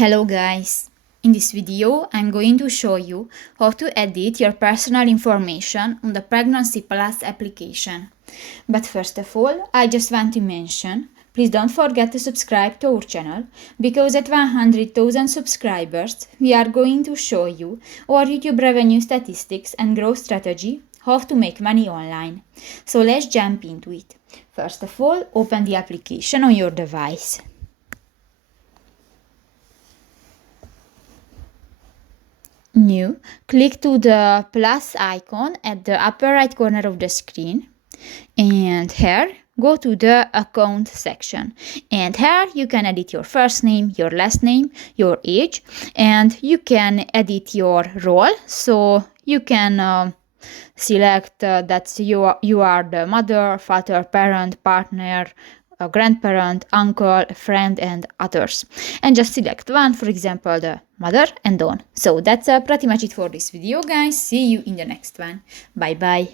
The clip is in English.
Hello guys! In this video I'm going to show you how to edit your personal information on the Pregnancy Plus application. But first of all, I just want to mention, please don't forget to subscribe to our channel, because at 100,000 subscribers we are going to show you our YouTube revenue statistics and growth strategy, how to make money online. So let's jump into it. First of all, open the application on your device. New, click to the plus icon at the upper right corner of the screen, and here go to the account section, and here you can edit your first name, your last name, your age, and you can edit your role. So you can select that you are the mother, father, parent, partner, a grandparent, uncle, friend, and others. And just select one, for example, the mother, and on. So that's pretty much it for this video, guys. See you in the next one. Bye bye.